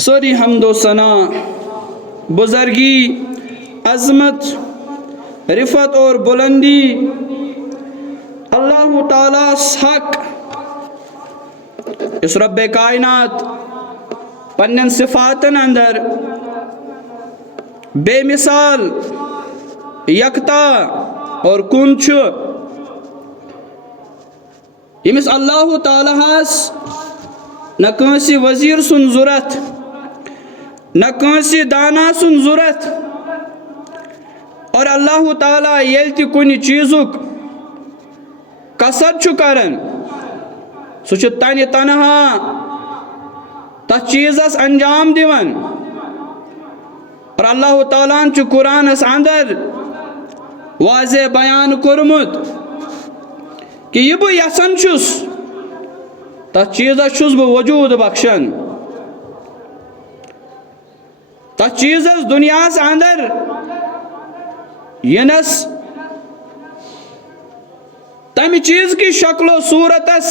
Sorry حمد و ثنا بزرگی عظمت رفت اور بلندی اللہ تعالیٰ حق اس رب کائنات پنن صفاتن اندر بے مثال یکتا اور کن یمس اللہ تعالیٰ نہ کانسی وزیر سن ضرورت نہ کانسی دانا سن ضرورت اور اللہ تعالیٰ یل تہ کن چیزک قصد کرن سہ تنہ تنہا تس چیزس انجام دیون اور اللہ تعالیٰ چھ قرآنس اندر واضح بیان کورمت کہ یہ بہ یسن چھس تس چیزس چھس بہ وجود بخشن تس چیزس دنیاس اندر ینس تمہ چیز کی شکل و صورتس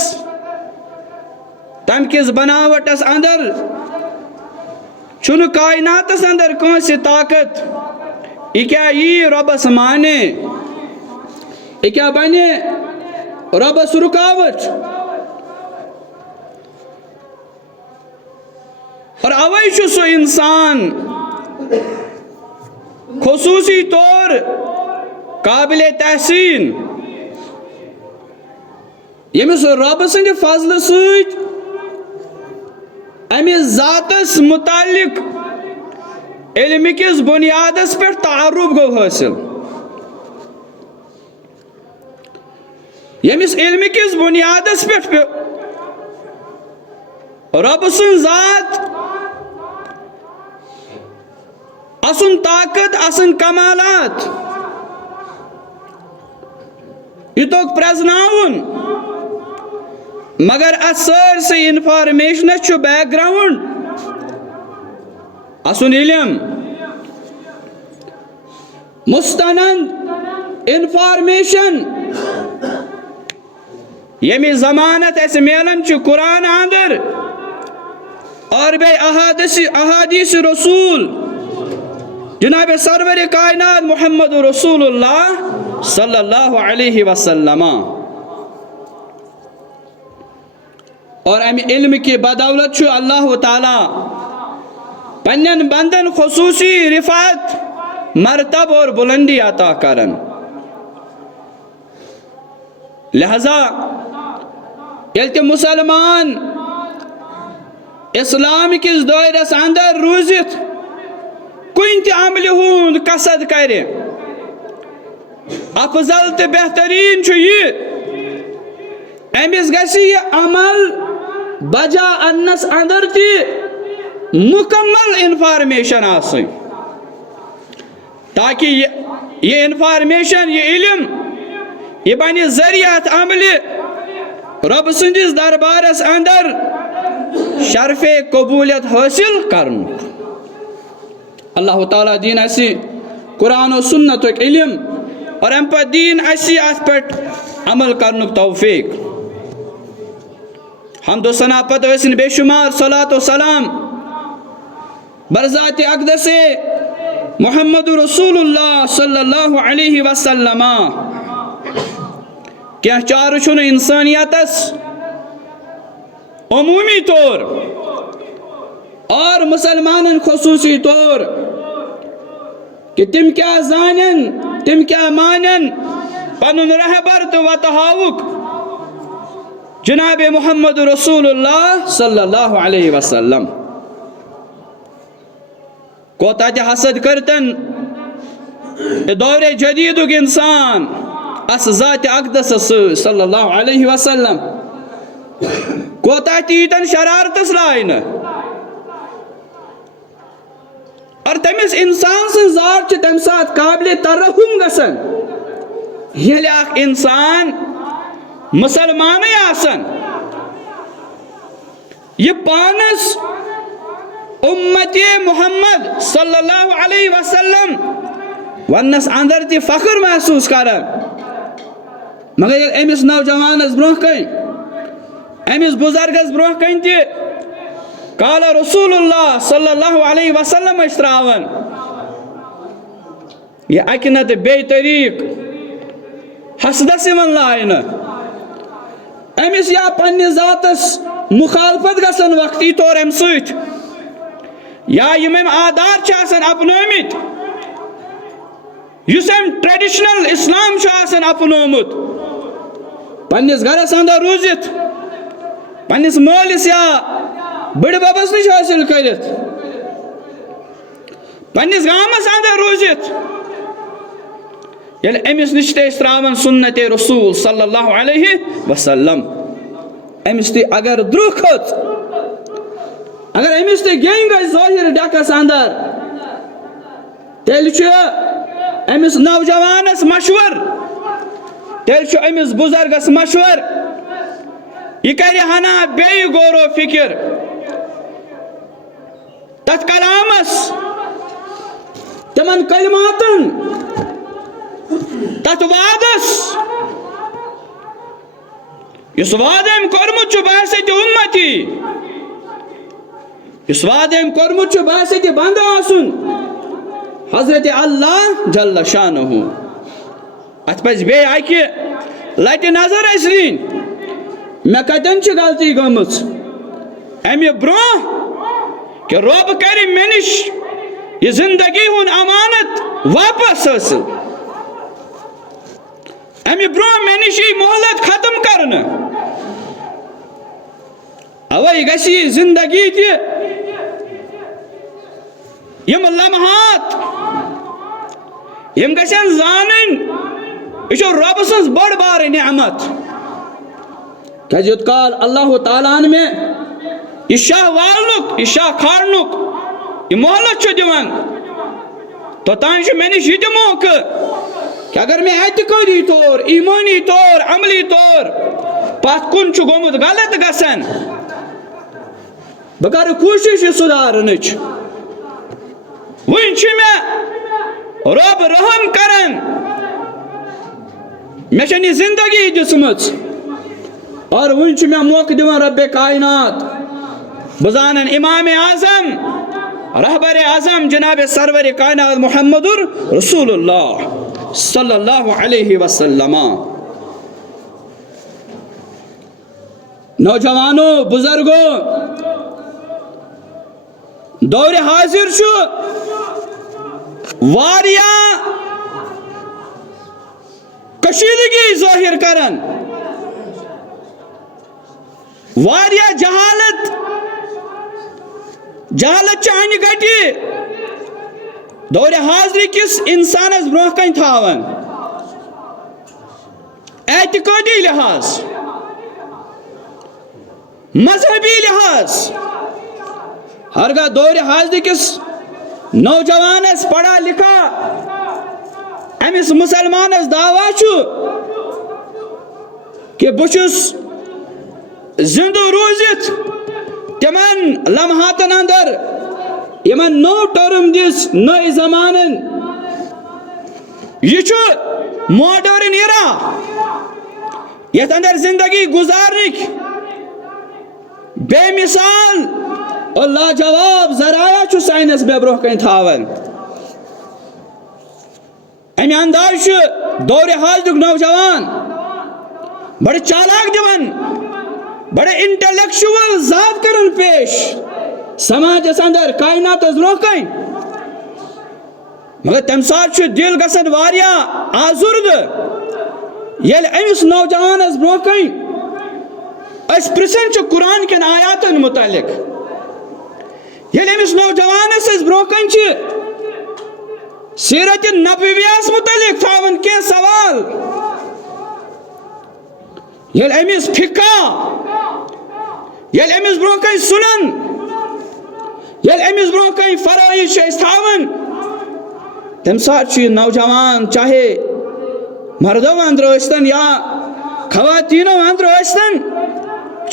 تم کس بناوٹس اندر چھن کائناتس اندر کانسی طاقت یہ کیا یہ ربس مانے یہ کیا بنے ربس رکاوٹ اور اوے چھ سو انسان خصوصی طور قابل تحسین یمس رب سند فضل ست امس ذاتس متعلق علم کس بنیادس پہ تعارف گو حاصل یمس علم کس بنیادس پہ رب سن ذات اسن طاقت اسن کمالات یہ تو پرزناون مگر اثر سے انفارمیشن چھو بیک گراؤنڈ اسن علم مستند انفارمیشن یمی ضمانت ایسے میلن چھو قرآن اندر اور بے احادیث رسول جناب سرور کائنات محمد رسول اللہ صلی اللہ علیہ وسلم اور ام علم کی بدولت چھو اللہ تعالی پنن بندن خصوصی رفعت مرتب اور بلندی عطا کرن لہذا یلتے مسلمان اسلام کس دائرس اندر روزت کن تہ عمل ہند قصد کرے افضل تو بہترین چھو یہ امس گژھِ یہ عمل بجا انس اندر تہ مکمل انفارمیشن آسن تاکہ یہ انفارمیشن یہ علم یہ بنی ذریعت عمل رب سندس دربارس اندر شرف قبولیت حاصل کرن اللہ تعالیٰ دین اسی قرآن و سنت علم اور ام پر دین اسی اس پر عمل کرنک توفیق حمد و ثنا پتہ ٲسِن بے شمار صلاۃ و سلام برذات اقدس محمد رسول اللہ صلی اللہ علیہ وسلم کیا چار چھن انسانیتس عمومی طور اور مسلمانن خصوصی طور کہ تم کیا زانن تم کیا مانن پنن رہبر تو وتہاوک جناب محمد رسول اللہ صلی اللہ علیہ وسلم کوتا تہ حسد کرتن دور جدید انسان اس ذات اقدس صلی اللہ علیہ وسلم کوتا تیتن شرارتس لائن اور تمس انسان سے ذات تم سات قابل ترحم گسن یل اخ انسان مسلمان آسن یہ پانس امت محمد صلی اللہ علیہ وسلم ونس اندر تی فخر محسوس کرن مگر امس نوجوانس برہ کن امس بزرگس برہ کن تی قال رسول اللہ صلی اللہ علیہ وسلم اشتراون یہ اکنت بے طریق حسدس من لائن امس یا پنہ ذاتس مخالفت گسن وقتی طور ام سیت یا یم عادات چاسن اپنومت یس ام ٹریڈیشنل اسلام چاسن اپنومت پنس گھرس اندر روزت پنس مالس یا بڑ ببس نش حاصل کرت پنس گامس اندر روزت یل امس نش تراون سنت رسول صلی اللہ علیہ وسلم امس تی اگر درو کھت اگر امس تی گینگ ظاہر ڈکس اندر تیل امس نوجوانس مشور تیل امس بزرگس مشور یہ کر ہنا بے غور و فکر تت کلامس تمن کلماتن تت وعدس اس وعدم کورمت بحثت امتی اس وعدم کورمت بحثت بند آسن حضرت اللہ جل شانہ ات پز بے آکہ لٹ نظر اسلین میں کتن چھ غلطی گمت امی برو کہ رب کر مے نش یہ زندگی ہن امانت واپس حاصل امی برو مے نش یہ مہلت ختم کرنا اوے گسی زندگی تہ یم لمحات یم گژھن زانن یہ رب سز بڑ بار نعمت کیازِ یوت کال اللہ تعالیٰ میں یہ شاہ والنک یہ شاہ کھارنک یہ مہلت چھ دیوان توتان چھ میں نش یہ تہ موقع کہ اگر میں اعتقادی طور ایمانی طور عملی طور پتھ کن چھ گومت غلط گژھن بہ کر کوشش یہ سدھارنچ ون چھ میں رب رحم کرن میں چھ یہ زندگی دسمت اور ون چھ میں موقع دیوان رب کائنات بزانن امام اعظم رہبر اعظم جناب سرور کائنات محمد رسول اللہ صلی اللہ علیہ وسلم نوجوانوں بزرگوں دور حاضر چھو واریا کشیدگی ظاہر کرن واریا جہالت چانہ گٹی دور حاضری کس انسانس برہ کن تھاون اعتقادی لحاظ مذہبی لحاظ ہرگاہ دور حاضری کس نوجوانس پڑھا لکھا امس مسلمانس دعویٰ چھو کہ بچس زندہ روزت تمن لمحاتن اندر یمن نو ٹرم دس نئی زمانن یہ ماڈرن ایرا یت اندر زندگی گزارنک بے مثال اور لاجواب ذرائع چھ سائنس بے برہ کن تھاون امی انداز دور حاضرک نوجوان بڑے چالاک دیون بڑے انٹلیکچوئل ذات کرن پیش سماجس اندر کائنات برہ کن مگر تم سات دل گژھن واریا آزرد یل امس نوجوانس برہ کن اس پرسن قرآن کن آیاتن متعلق یل امس نوجوانس برہ کن سیرت نبویس متعلق تھاون کی سوال یل امس فقہ یل امس برہ کن سنن یل امس برہ کن فرائض تھاون تم سات نوجوان چاہے مردو اندر ٲسۍتن یا خواتینو اندر ٲسۍتن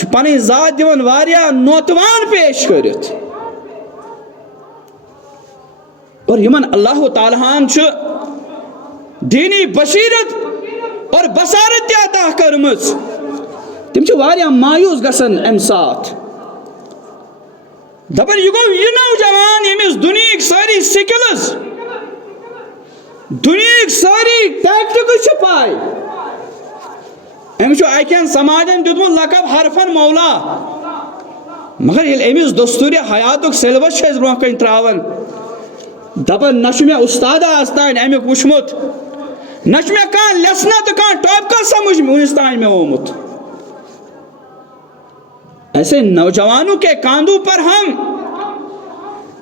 پنٕنۍ ذات دِوان واریاہ نوتوان پیش کرت اور یمن اللہ تعالیٰ ہن دینی بصیرت اور بصارت تہ عطا کرمٕژ تم واریاہ مایوس گژھان امہ سات دپن یہ گو یہ نوجوان یمس دنیا ساری سکلز دنیا ساری ٹیکٹکس پائے امس اکین سماجن دیتمت لقب حرفن مولا مگر امس دستور حیات سیلبس برو کن تراون دپن نہ مے استاد آز تان امیک وچمت نہ مے کان لیسنا تو کان ٹاپکا سمجھ ونس تان میں آمت ایسے نوجوانوں کے کاندھوں پر ہم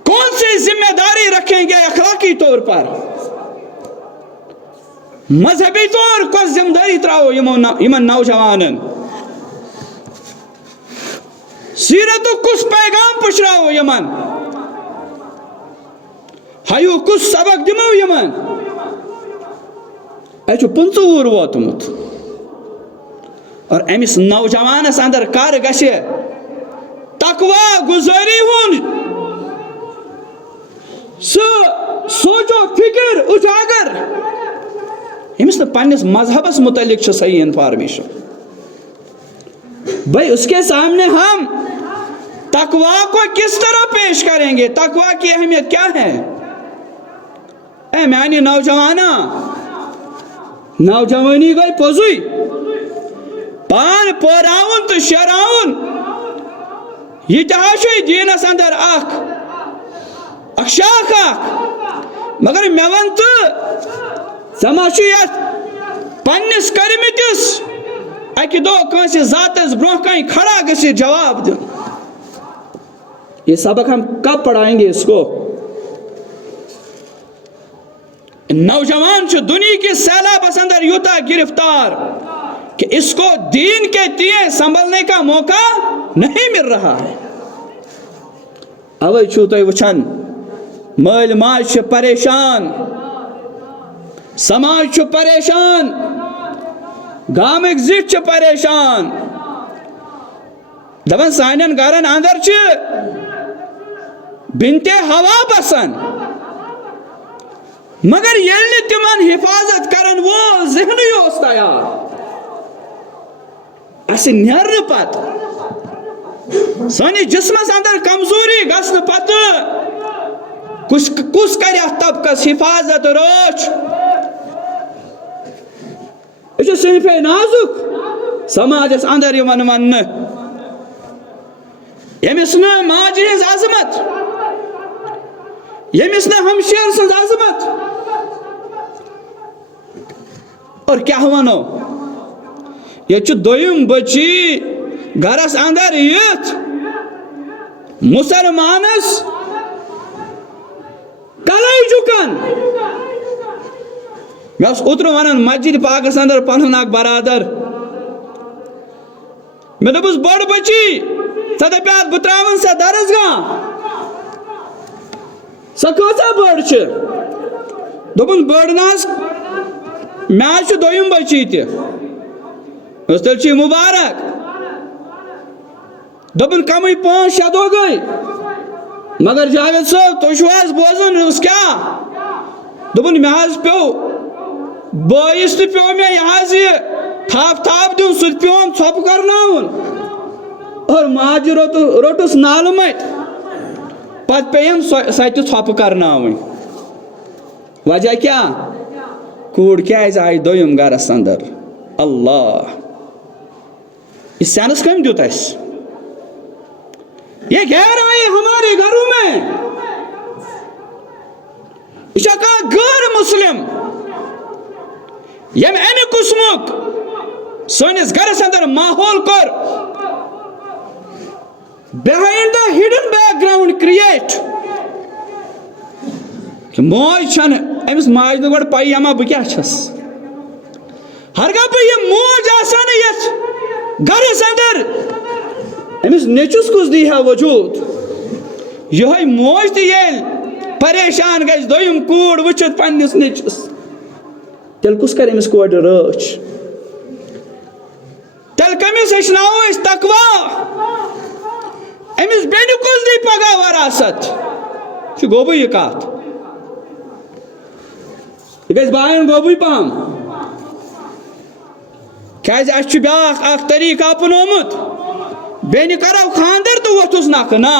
کون سی ذمہ داری رکھیں گے اخلاقی طور پر مذہبی طور کو ذمہ داری تراؤ یمن نوجوانن سیرت کس پیغام پشراؤ یمن ہیو کس سبق دمو یمن ایچو 15 ووتمت اور امس نوجوانس اندر کر گژھِ تقوا گزاری ہن سوچو فکر اجاگر امس پنس مذہبس متعلق صحیح انفارمیشن بھائی اس کے سامنے ہم تقوا کو کس طرح پیش کریں گے تقوا کی اہمیت کیا ہے اے میانی نوجوانا نوجوانی گئی پوزوئی پان پوراؤن تو شراؤن یہ چاہشوئی دینس اندر اخ شاخ مگر میں ون تو سماشیت پنس کرمتس اکی دو کنسی ذاتس برو کہیں کھڑا گسی جواب دیں یہ سبق ہم کب پڑھائیں گے اس کو نوجوان جو دنیا کی سیلابس اندر یوتا گرفتار کہ اس کو دین کے تیے سنبھلنے کا موقع نہیں مل رہا ہے اوے چھوتے وچھن مال ماج چھ پریشان سماج چھ پریشان گامک زٹ چھ پریشان دپن سانین گرن اندر چھ بنتے ہوا بسن مگر یل تمن حفاظت کرن وہ ذہنی اوس تیار اس نیرن پت سانی جسمس اندر کمزوری گسن پت کس کر طبقس حفاظت روچ یہ صنف نازک سماجس اندر یمن ون یمس نا ماجہ ہز عظمت یمس نا ہمشیر سن عظمت اور کیا ونو یہ دویم بچی گرس اندر یت مسلمانس کلائی چکن میں اوتر ونان مسجد پاکس اندر پنن اک برادر میں دپس بڑ بچی سا دپیات بہ تراون سا درسگاہ سا کۭژاہ بٔڑ چھِ دوٚپُن بٔڑ نہ حظ مےٚ حظ چھُ دوٚیِم بچی تہِ تیٚلہِ چھُ یہِ مُبارک دوٚپُن کمٕے 5-6 دۄہ گٔے مگر جاوید صٲب تُہۍ چھُو حظ بوزان کیٛاہ دوٚپُن مےٚ حظ پیوٚو بٲیِس تہِ پیوٚو مےٚ یہِ حظ یہِ تھپھ دیُن سُہ تہِ پیوٚوُم ژھۄپہٕ کرناوُن اور ماجہِ روٚٹُس نالہٕ مٔتۍ پتہٕ پیٚیَم سۄ تہِ ژھۄپہٕ کرناوٕنۍ وجہ کیٛاہ کوٗر کیٛازِ آیہِ دوٚیِم گرس اندر اللہ یہ سینس کم دیت اسہِ یہ غیر آئی ہمارے گھروں میں یہ غیر مسلم یم امی قسمک سنس گرس اندر ماحول کر behind the hidden background create موج چھن امس ماج نہ گۄڈٕ پائی اما بہٕ کیٛاہ چھس ہرگاہ بہٕ یہِ موج آسا نہٕ یتھ گرس اندر امس نیچوس کُس دی ہا وجود یہے موج تہِ ییٚلہِ پریشان گژھِ دوٚیِم کوٗر وٕچھِتھ پننِس نیچوِس تیٚلہِ کُس کرِ أمِس کورِ رٲچھ تیٚلہِ کٔمِس ہیٚچھناوو أسۍ تقوا أمِس بیٚنہِ کُس دی پگاہ وراثت چھُ گوٚبُے یہِ کتھ یہ گژھِ باین گوٚبُے پہم کیٛازِ اَسہِ چھُ بیٛاکھ اکھ طریٖقہٕ اپنومُت بیٚنہِ کرو خاندر تہٕ ووٚتھُس نکھٕ نا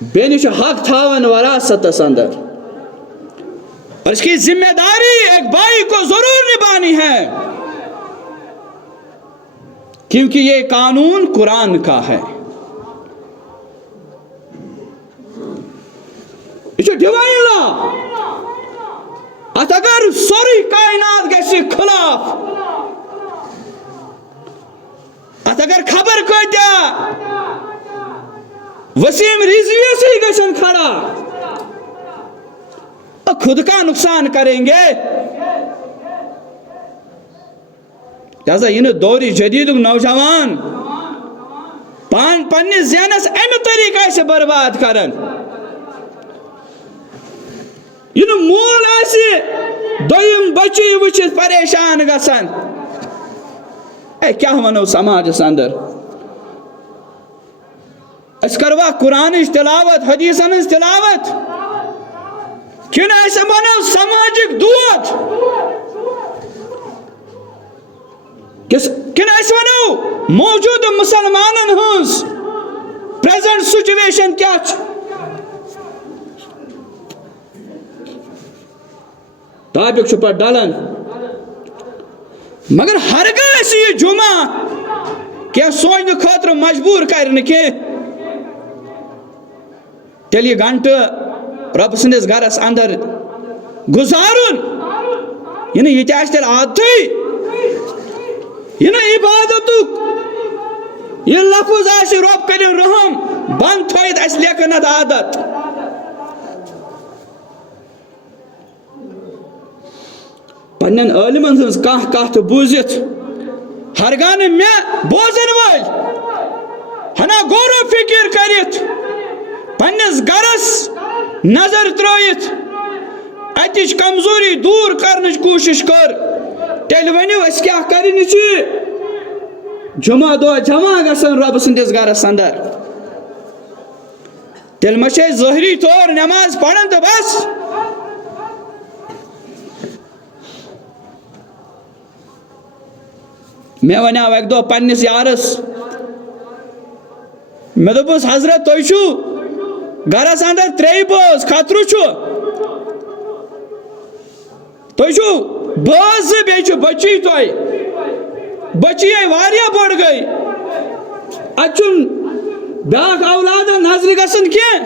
بیٚیہِ چھُ حق تھاوان وراثتس اندر. اور اس کی ذمہ داری ایک بھائی کو ضرور نبھانی ہے, کیونکہ یہ قانون قرآن کا ہے. یہ چھُ ڈیوائن لا. ات اگر سوری کائنات گژھِ خلاف, ات اگر خبر کۭتیاہ وسیم رضویس ہی گژھن کھڑا, خود کا نقصان کریں گے. لہذا یہ دور جدید نوجوان پننس ذہنس امہ طریقہ سے برباد کرن. یہ مول دویم بچی وچھت پریشان گژھان. اے کیا ونو سماجس اندر, اس کروا قرآنچ تلاوت, حدیثن ہنز تلاوت, کن ایسا ونو سماجک دود, کن ایسا ونو موجود مسلمانن ہنز پریزنٹ سچویشن کیا چھ. ٹاپک چھ پر ڈالن, مگر ہرگاہ یہ جمعہ کیا سوچنے خاطر مجبور کرنے کے تیلی گھنٹہ رب سندس گھرس اندر گزارن. یہ تیل عادت, یہ عبادت یہ لفظ آس رب کرو رحم بند تھوت اس لیکن عادت. پنن عالمن ہنز کت بوزت ہرگاہ میں بوزن ول ہنا غور و فکر کرت پنس گرس نظر ترائت اتچ کمزوری دور کرنچ کوشش کر, تیل ونیو اس کیا کرنی چھ جمعہ دہ جمع گژھن رب سندس گرس اندر. تیل مچھے ظاہری طور نماز پڑھن تو بس. میں ونیو ایک دہ پنس یارس, میں دپس حضرت تُہۍ چھُو گرس اندر ترٛیٚیہِ بٲژ خطرٕ چھُ, تُہۍ چھُو بٲژ زٕ بیٚیہِ چھُ بچی تۄہہِ, بچی آیہِ واریاہ بٔڑ گٔے, اتہِ چھُنہٕ بیٛاکھ اولادہ نظرِ گژھان کینٛہہ.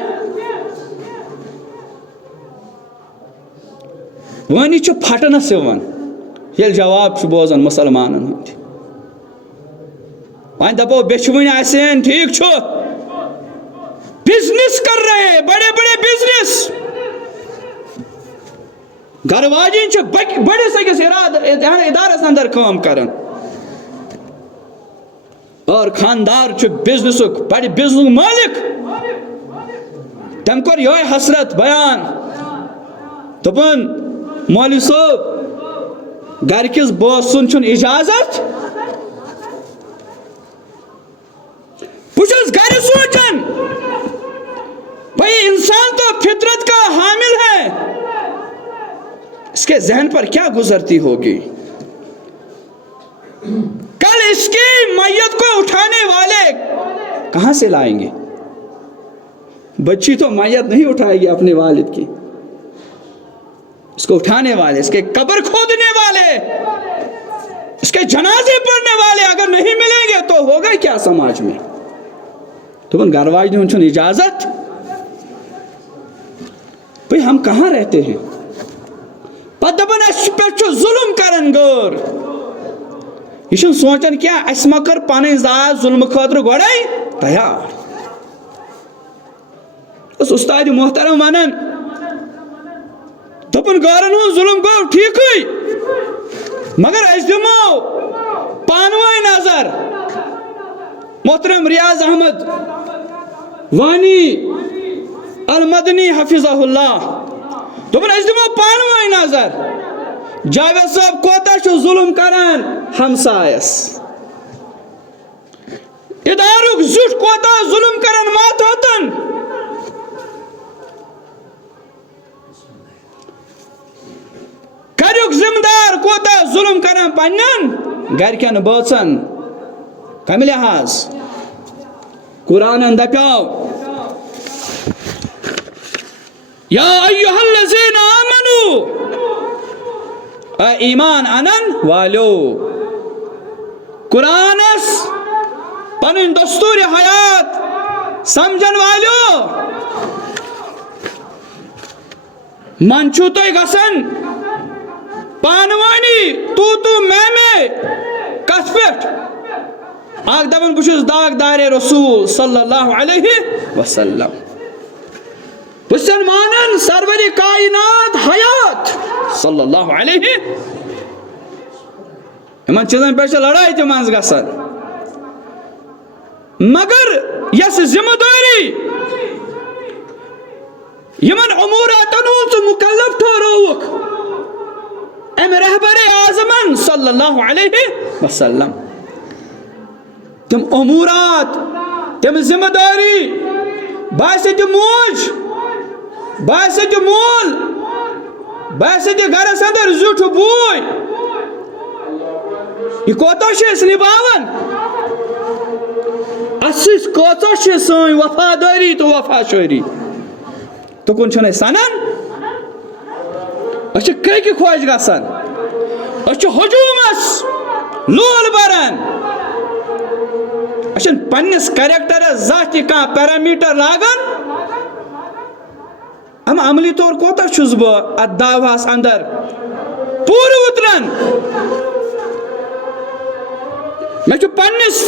وۄنۍ چھُ پھٹنس یِوان ییٚلہِ جواب چھُ بوزان مسلمانن ہُنٛد. وۄنۍ دپو بیچھوٕنۍ آسن ٹھیک چھُ, بزنس کر رہے بڑے بڑے بزنس, گھر واجن چھ بڑس اکس ادارس اندر کام کرن, اور خاندار چھ بزنسک بڑے بزنس مالک. تم کور یہ حسرت بیان, دپن مولوی صاحب گھر کس بوس سن چھن اجازت. بچس گھر سوچن بھائی انسان تو فطرت کا حامل ہے, اس کے ذہن پر کیا گزرتی ہوگی. کل اس کی میت کو اٹھانے والے کہاں سے لائیں گے. بچی تو میت نہیں اٹھائے گی اپنے والد کی, اس کو اٹھانے والے, اس کے قبر کھودنے والے, اس کے جنازے پڑھنے والے اگر نہیں ملیں گے تو ہوگا کیا سماج میں. تو ان گھر واجن ہن چھن اجازت. بھئی ہم کہاں رہتے ہیں. پتہ دپن اس پہ ظلم کرن غور, یہ سوچن کیا اس ما کر پن ذات ظلم خاطر گوڑے تیار. اس استاد محترم ونن دپن گارن ہن ظلم گو ٹھیک مگر اس دمو پانوئی نظر. محترم ریاض احمد وانی المدنی حفظہ اللہ دپن اس دمو پانوئی نظر, جاوید صاحب کوتا چھو ظلم کران ہمسایس, ادارک زٹ کوتا ظلم کران ماتوتن, گھریک ذمہ دار کوتا ظلم کران پنن گھرکن بٲژن. کمہِ لحاظ قرآن دپیو یا ایہا الذین آمنو اے ایمان انن والو قرآنس پنن دستور حیات سمجھن والو من چھو تُہۍ گژھان پانوانی تو میں کتھ پٮ۪ٹھ اکھ دپان بہٕ چھُس داغ دارِ رسول صلی اللہ علیہ وسلم بہٕ چھُس مانان سرور کائنات حیات صلی اللہ علیہ یمن چیزن پٮ۪ٹھ چھِ لڑٲے تہِ منٛز گژھان مگر یس ذمہ داری یمن اموراتن ہُنٛد ژٕ مکلف ٹھہرٲوُکھ امہِ رہبر اعظمن صلی اللہ علیہ وسلم تم امورات تم ذمہ داری باسہِ تہِ موج باسہِ تہِ مول باسہِ تہِ گرس اندر زیُٹھ بوے یہ کوتاہ چھِ أسۍ نباوان اتھ سۭتۍ کۭژاہ چھِ سٲنۍ وفادٲری تہٕ وفا شٲری تُکُن چھُنہٕ أسۍ سنان أسۍ چھِ کرٛیٚکہِ خۄش گژھان أسۍ چھِ ہجوٗمس لول بران أسۍ چھِنہٕ پننِس کریکٹرس زانٛہہ تہِ کانٛہہ پیرامیٖٹر لاگان اما عملی طور کوتاہ چھُس بہٕ اتھ دعواہس اندر پوٗرٕ اُتران مےٚ چھُ پننِس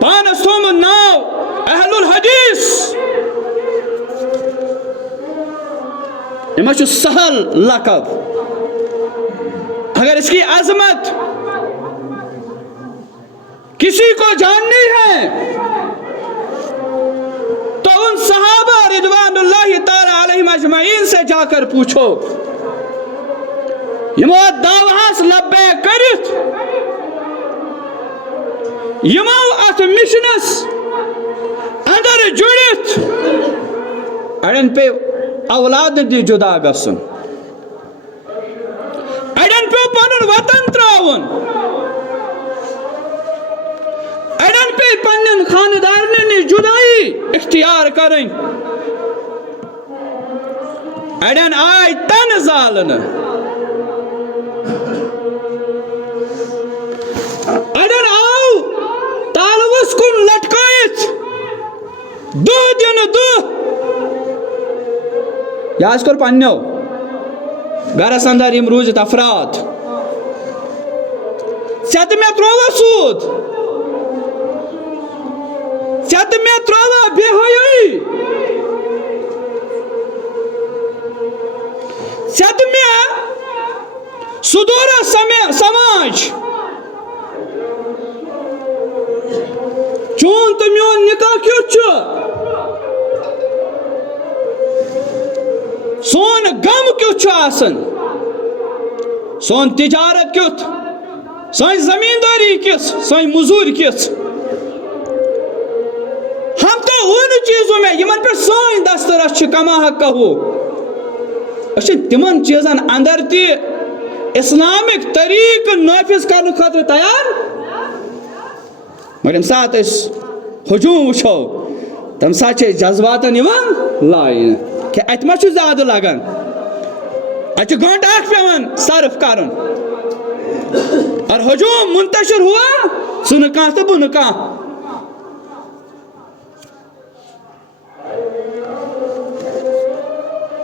پانس تھومُت ناو اہل الحدیث یہ ما چھُ سہل لقب اگر اس کی عظمت کسی کو جاننی ہے تو ان صحابہ رضوان اللہ تعالی علیہم اجمعین سے جا کر پوچھو یمو دعواہس لبیک کرت یمو ات مشنس اندر جڑت اڑن پہ اولاد دی جدا گسن اڑن پہ پنن وطن تراون اڑن پہ پنن خاندارن نش جدائی اختیار کریں اڑن آئی تن زالن اڑن آو تالوس کن لٹکائت دہ دن دہ یاد کر پنو گرس اندر یم روزت افراد ژےٚ مےٚ ترووا سوٗد ژےٚ مےٚ ترووا بے حیٲیی ژےٚ مےٚ سُدورا سماج چون تہٕ میون نکاح کیُتھ چھُ سون غم کیُتھ چھُ آسان سون تجارت کیُتھ سٲنۍ زمینداری کِژھ سٲنۍ مزوٗرۍ کِژھ ہم تو ان چیزوں میں یمن پہ سٲنۍ دسترس چھِ کما حق ہو أسۍ چھِ تِمن چیزن اندر تہِ اسلامک طریقہٕ نافذ کرنہٕ خٲطرٕ تیار مگر ییٚمہِ ساتہٕ أسۍ ہجوٗم وٕچھو تمہِ ساتہٕ چھِ أسۍ جذباتن یِوان لاینہٕ کہ اتہِ ما چھُ زیادٕ لگان اتہِ چھُ گٲنٛٹہٕ اکھ پیوان صرف کرُن اور ہجوم منتشر ہوا ژٕ نہٕ کانٛہہ تہٕ بہٕ نہٕ کانٛہہ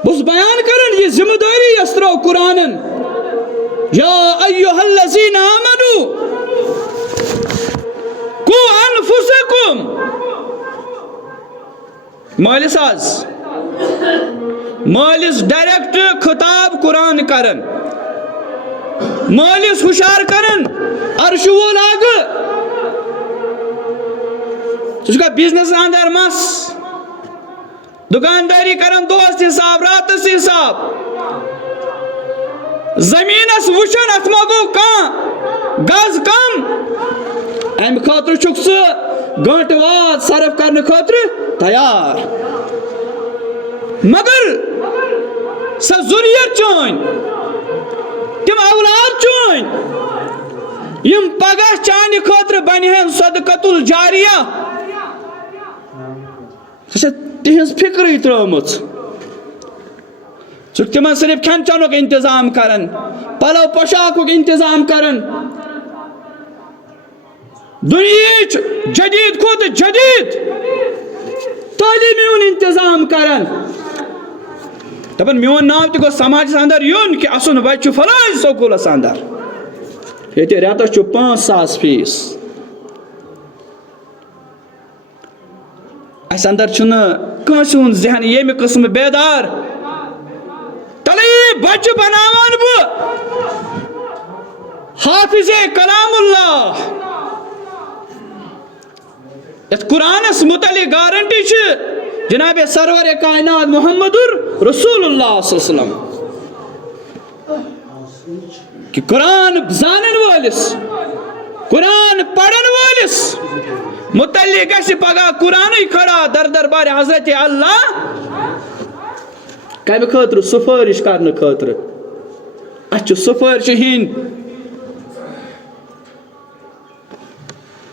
بہٕ بیان کران یہ ذمہ داری یس ترٲو قرآنن یا ایہا الذین آمنو قو انفسکم مٲلِس حظ مٲلِس ڈائریکٹ خطاب قرآن کرن مٲلِس ہُشار کرن عرشہِ وول آگہٕ ژٕ چھُکھا بِزنس اندر مس دکانداری کرن دۄہس حساب راتس حساب زمینس وٕچھن اتھ ما گوٚو کانٛہہ گز کم امہِ خٲطرٕ چھُکھ ژٕ گٲنٛٹہٕ واد صرف کرنہٕ خٲطرٕ تیار مگر سۄ ذُریت چٲنۍ تِم اولاد چٲنۍ یم پگاہ چانہِ خٲطرٕ بنہن صدقۃ الجاریہ سۄ چھےٚ تِہنٛز فکرٕے ترٲومٕژ تم صرف کھین چنک انتظام کرن پلو پوشاک انتظام کرن دنیا جدید کھوت جدید تعلیمی انتظام کرن دپن میون نام تہ گوٚژھ سماجس اندر یُن کہ اسُن بچہ چھُ فلٲنۍ سکوٗلس اندر ییٚتہِ رٮ۪تس چھُ 5,000 فیس اس اندر چھُنہٕ کٲنٛسہِ ہُنٛد ذہن ییٚمہِ قٕسمہٕ بیدار تلے بچہ بناوان بہٕ حافظ کلام اللہ یتھ قرآنس متعلق گارنٹی چھ جناب سرور کائنات محمد رسول اللہ صلی اللہ علیہ وسلم کہ قرآن زانن وٲلِس قرآن پڑھن وٲلِس متعلق گژھِ پگاہ قرآنٕے کھڑا در دربار حضرت اللہ کمہِ خٲطرٕ سُفٲرِش کرنہٕ خٲطرٕ اَسہِ چھِ سُفٲرِشہِ ہِنٛدۍ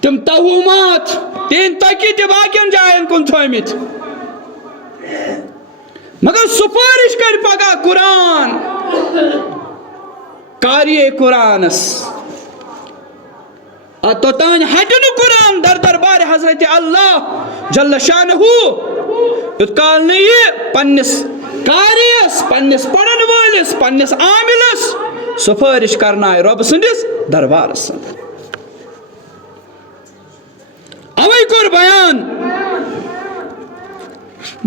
تم توہمات تین تکی تہ باقین جائن کن تھومت مگر سفارش کر پگہ قرآن قاری قرآنس توتان ہٹن قرآن در دربار حضرت اللہ جل شانہ یوت کال یہ پنس قاریس پنس پڑھن وٲلِس پنس عاملس سفارش کرنا رب سندس دربارس اندر اوے کور بیان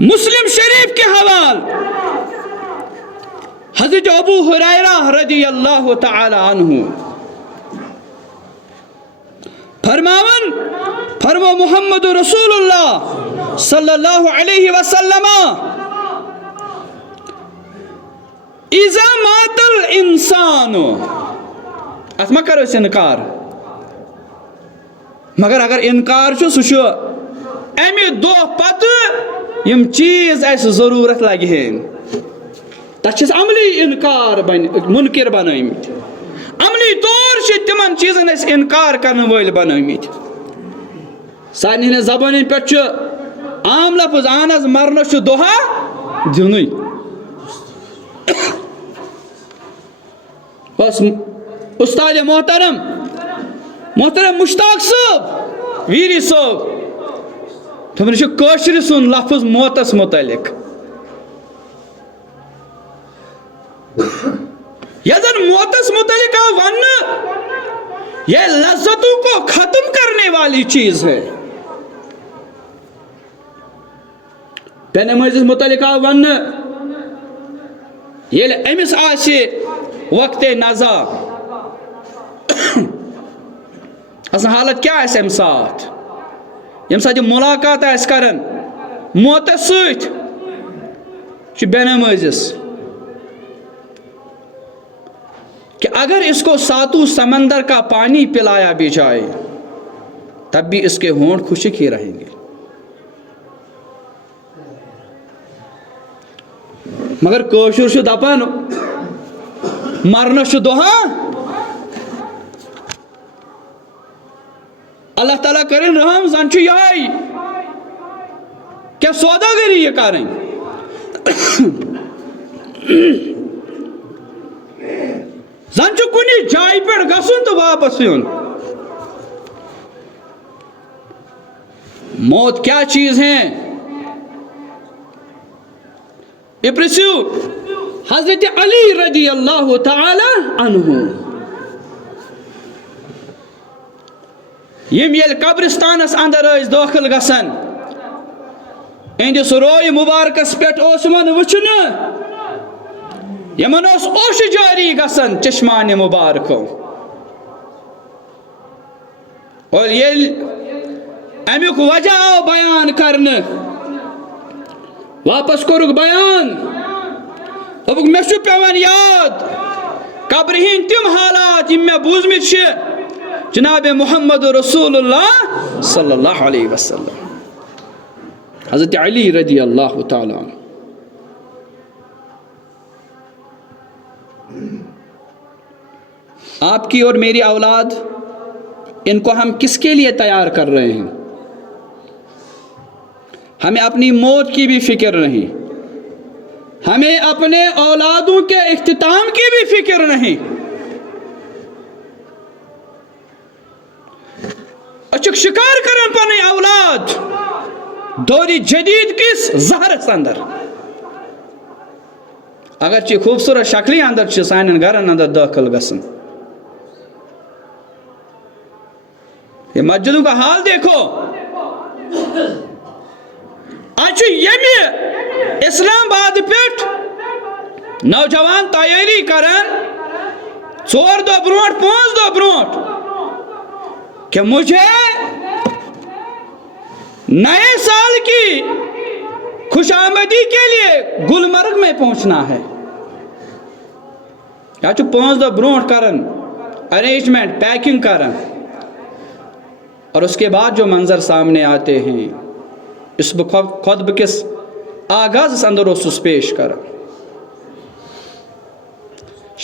مسلم شریف کے حوال حضرت ابو ہریرہ رضی اللہ تعالی عنہ فرمو محمد رسول اللہ صلی اللہ علیہ وسلم اذا مات الانسان ات ما کرو اس انکار مگر اگر انکار سہ امہ دہ پتہ یم چیز اس ضرورت لگہ ہین تس عملی انکار منکر بنمت عملی طور تمن چیزن اس انکار کرنے ول بنمت سانہ زبان پہ عام لفظ اہن حظ مرنس دہا دن بس استاد محترم مشتاق صاحب ویری صاحب تمہیں کاشر سن لفظ موتس متعلق یزن موتس متعلق ون یہ لذتوں کو ختم کرنے والی چیز ہے بے نمازس متعلق ون یہ امس آسہِ وقت نزا اصل حالت کیا ہے ام سات یم سات ملاقات آس کرن موتس ست بے نمازس کہ اگر اس کو ساتوں سمندر کا پانی پلایا بھی جائے تب بھی اس کے ہونٹ خشک ہی رہیں گے مگر کوشر چھ دپان مرنس دہا اللہ تعالیٰ کرن رحم زن چھ یہ کیا سوداگری یہ کریں زن چھ کنی جائے پر گسن تو واپس یون موت کیا چیز ہیں پرسیو حضرت علی رضی اللہ تعالی عنہ یم یل قبرستانس اندر اس داخل گسن اندس روی مبارکس پیٹ اوسمن وچن یمن اس اوش جاری گسن چشمان مبارکو اور یل امیک وجہ آو بیان کرنے واپس کورک بیان ابک میں چھو پیوان یاد قبر ہین تم حالات یم میں بوزمت چھ جناب محمد رسول اللہ صلی اللہ علیہ وسلم حضرت علی رضی اللہ تعالی عنہ آپ کی اور میری اولاد ان کو ہم کس کے لیے تیار کر رہے ہیں ہمیں اپنی موت کی بھی فکر نہیں ہمیں اپنے اولادوں کے اختتام کی بھی فکر نہیں. اچھک شکار کرن پنی اولاد دور جدید کس زہرس اندر. اگرچہ خوبصورت شکلی اندر سان گرن اندر داخل گسن. یہ مسجدوں کا حال دیکھو. آج یمی اسلام آباد پیٹ نوجوان تیاری کرن 4 دہ برونٹ 5 دہ برونٹ کہ مجھے نئے سال کی خوش آمدی کے لیے گلمرگ میں پہنچنا ہے. یا 5 دہ برونٹ کرن ارینجمنٹ پیکنگ کرن اور اس کے بعد جو منظر سامنے آتے ہیں اس خطبہ کس آغاز اندر اس پیش کر.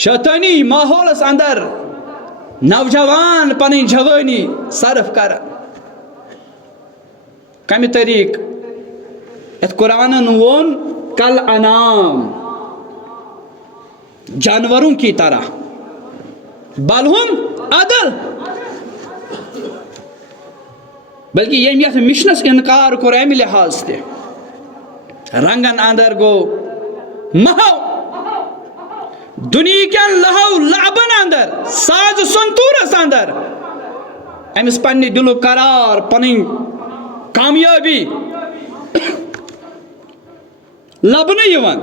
شیطانی ماحول اندر نوجوان پنی جوانی صرف کر. کمی طریق ات قرآن وون کل انام جانوروں کی طرح بلہم عدل. بلکہ یہ مشنس انکار کور امی لحاظ تے رنگن اندر گو مہو دنیا کن لہو لعبن اندر ساز سنتورس اندر امس پنی دلو قرار پنی کامیابی لبن یوان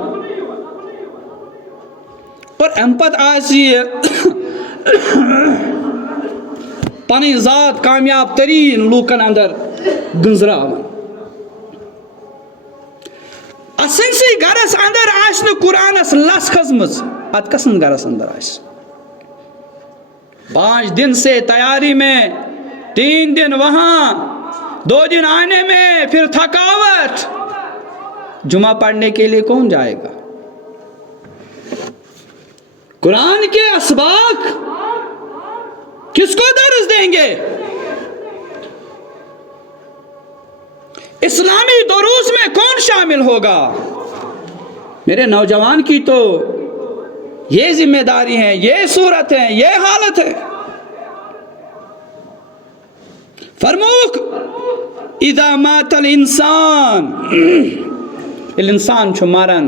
اور ام پت آسی پنی ذات کامیاب ترین لوکن اندر گنزراون. اسنسی گرس اندر آسن قرآنس لس کھزمز ات کسن گرس اندر آس. 5 دن سے تیاری میں 3 دن وہاں 2 دن آنے میں پھر تھکاوٹ. جمعہ پڑھنے کے لیے کون جائے گا؟ قرآن کے اسباق کس کو درس دیں گے؟ اسلامی دروس میں کون شامل ہوگا؟ میرے نوجوان کی تو یہ ذمہ داری ہے، یہ صورت ہے، یہ حالت ہے. فرموک اذا مات الانسان الانسان چھو مرن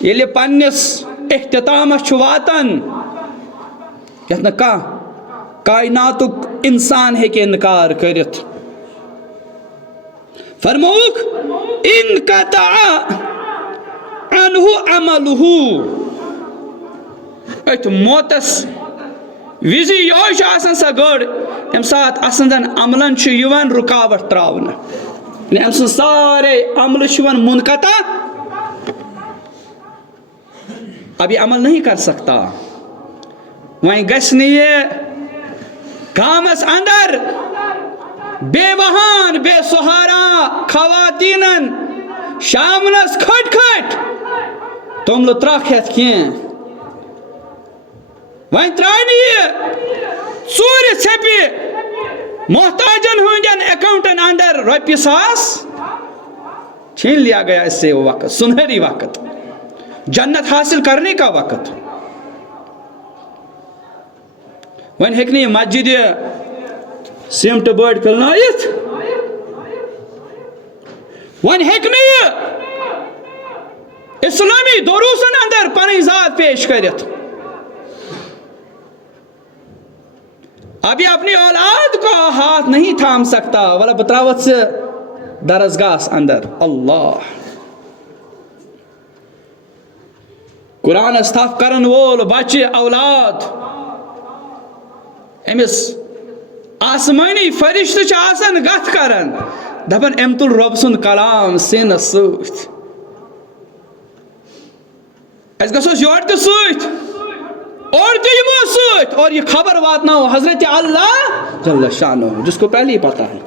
یلی پنس اختتام چھو واتن یتنا کائناتک انسان ہے کہ انکار کرت. فرموک انقطع عنہ عملہ ایت موتس ویزی یوش آسن سا گڑ ام سات اسندن عملن چھ یوان رکاوٹ تراؤن. ام سن سارے عمل چھ منقطع. اب یہ عمل نہیں کر سکتا. وہیں گشنی گامس اندر بے وہان بے سہارا خواتینن شامنس کھٹ کھٹ تم لو تراکھت کین وہیں ترانی سوری چھپی محتاجن ہونجن اکاؤنٹن اندر روپی ساس چھین لیا گیا اس سے وہ وقت سنہری وقت جنت حاصل کرنے کا وقت. وہیں ہکنی مسجد سیمٹ بڑ پلنائت وہیں ہکنی اسلامی دروسن اندر پنی ذات پیش کرت. ابھی اپنی اولاد کو ہاتھ نہیں تھام سکتا والا بتراوت سے درسگاہ اندر. اللہ قرآن استاف کرن وول بچے اولاد امس آسمانی فرشت چاسن گت کرن دپن ام تل رب سن کلام سینس ست اس گسوس یور تہ ست اور تہ یمو ست اور یہ خبر واتناو حضرت اللہ جل شانہ جس کو پہلے ہی پتہ ہے.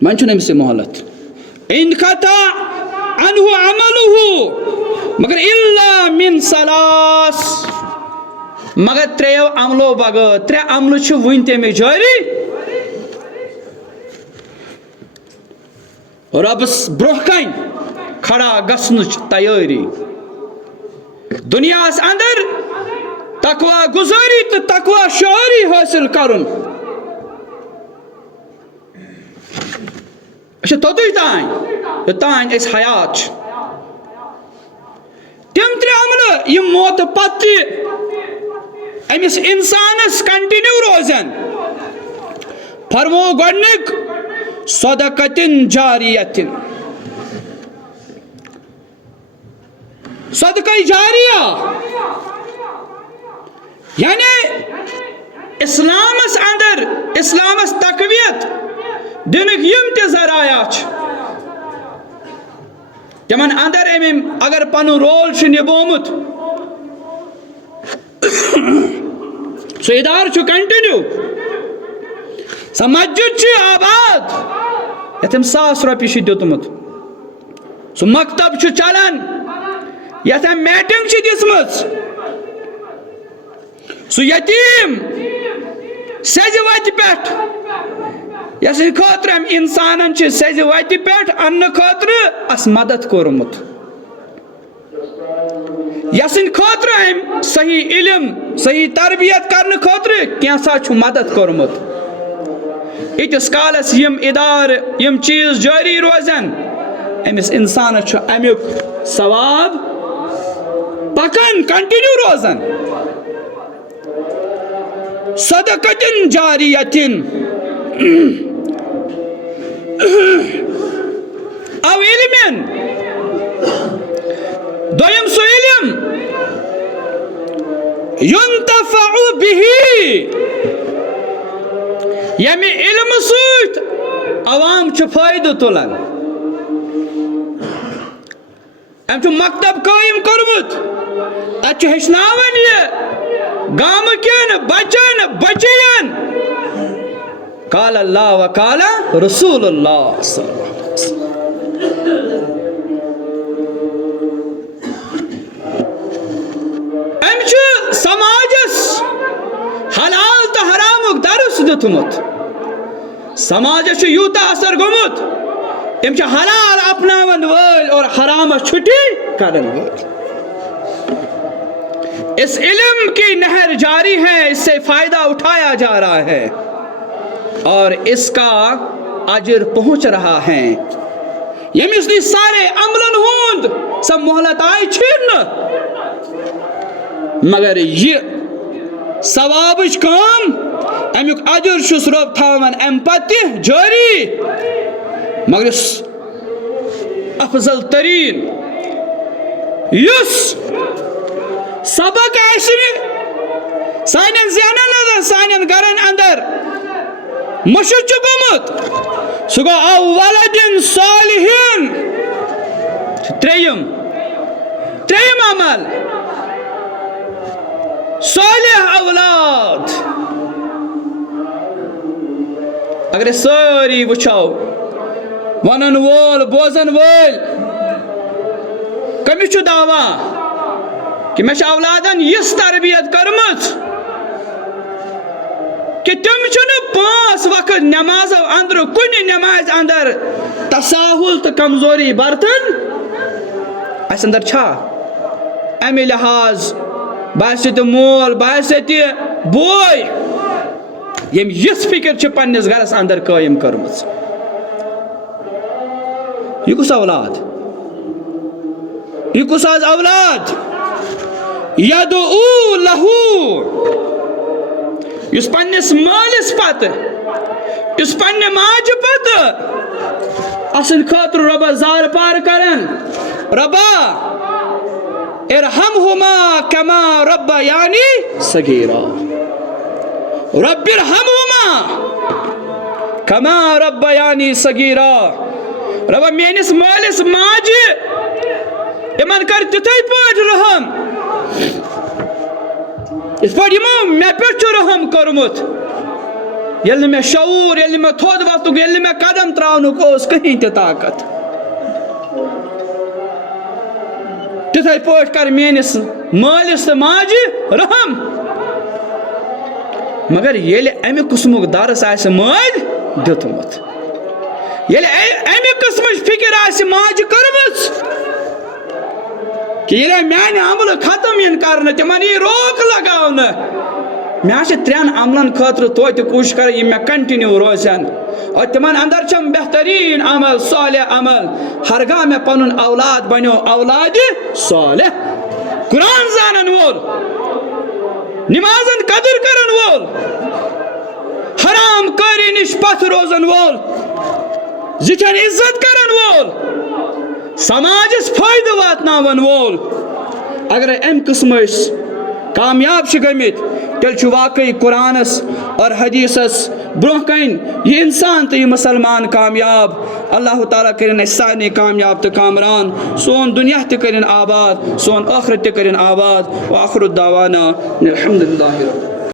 من چھن امس مہلت انقطع عنہ عملہ مگر الا من ثلاث مگر 3 عملو بغیر 3 عمل چھ ون تمہ جاری. ربس برہ کن کھڑا گژھنٕچ تیٲری دنیاہس اندر تقوی گزاری تو تقوی شعوری حاصل کرن توتھی تان یوتان اس حیات تم ترے عملہ یم موت پتہ امس انسانس کنٹینیو روزن فرمو گۄڈنیُک صدقتن جاریتن صدقہ جاریہ یعنی اسلامس اندر اسلامس تقویت دنک یم تہ ذرائع تمن اندر امم اگر پن رول نبومت سو ادار کنٹینیو سو مسجد آباد یتم 1,000 رۄپیہِ دیتمت سو مکتب چلان یتم میٹنگ دژمٕژ سو یتیم سیزِ وتہِ پٮ۪ٹھ یس خاطر ام انسانن سیزِ وتہِ پٮ۪ٹھ اننہٕ خاطرٕ اس مدد کورمت یسن خاطر ام صحیح علم صحیح تربیت کرنہٕ خاطرٕ کینٛژھا چھُ مدد کورمت ییتِس کالس یم ادارٕ یم چیز جاری روزن امس انسانس چھُ امیُک ثواب پکان کنٹینیو روزن صدقتن جاریتن او علم دویم سو علم ينتفع به یمی علم سوت عوام چھ فائدہ تلان ام چھ مکتب قائم کرمت ات چھ ہچناون یہ گام کین بچن بچین قال اللہ وقال رسول اللہ صلی اللہ علیہ وسلم ام چھ سماجس حلال تو حرامک درس دتمت سماجس یوتا اثر گومت ام چھ حلال اپناون ول اور حرام چھٹی کرن ول اس علم کی نہر جاری ہے اس سے فائدہ اٹھایا جا رہا ہے اور اس کا اجر پہنچ رہا ہے یمس نی سارے عملن ہند سب مہلت آئی چھن مگر یہ ثوابچ کام امیک اجر چھس رب تھاون ام پتہ جاری مگر افضل ترین یس سبق سانن ذہنن اندر سانن گرن اندر مشد گومت سہ گو او ولد صالحین تریم عمل صالح اولاد اگر ساری وچھو ونن وول بوزن وول کمس دعویٰ کہ میں اولادن یس تربیت کرمت کہ تم چھن 5 وقت نماز اندر کن نماز اندر تساہل تو کمزوری برتن اس اندر چھا امی لحاظ باسے تو مول باسے تو بوئی یم یس فکر چھ پنس گرس اندر قائم کرمت یہ کس اولاد یہ کس آز اولاد یدعو لہو اس پنس مالس پتہ اس پنہ ماج پتہ اصل خاطر ربا زار پار کرن ربا ارحمہما کما ربیانی صغیرا رب ارحمہما کما ربیانی صغیرا ربا میانس مالس ماج امن کر تتھے پاٹ رحم اس پاٹ یمو میں پہ رحم کرمت یل میں شعور یل میں تھود وقت یل میں قدم تراؤنک اس کہیں تے طاقت تتھے پاٹ کر میانس مالس تو ماج رحم مگر یل امی قسمک درس آس ماج دتمت یل امی قسمچ فکر آس ماج کرمت کہ یہ میانہ عمل ختم ین کرنے تمن یہ روک لگاؤن میں ترین عملن خاطر توتہ کوشش کر یہ میں کنٹینیو روزن اور تمن اندر چم بہترین عمل صالح عمل ہرگاہ میں پنن اولاد بنو اولاد صالح قرآن زانن وول نمازن قدر کرن وول حرام کاری نش پتھ روزن وول زٹھن عزت کرن وول سماجس فائدہ واتناون وول اگر ام قسم کامیاب گمت تیل واقعی قرآنس اور حدیثس برہ کن یہ انسان تو یہ مسلمان کامیاب اللہ تعالیٰ کرن سارے کامیاب تو کامران سون دنیا تہ کرن آباد سون آخرت تہ کرن آباد وآخر الدعوانا الحمدللہ رب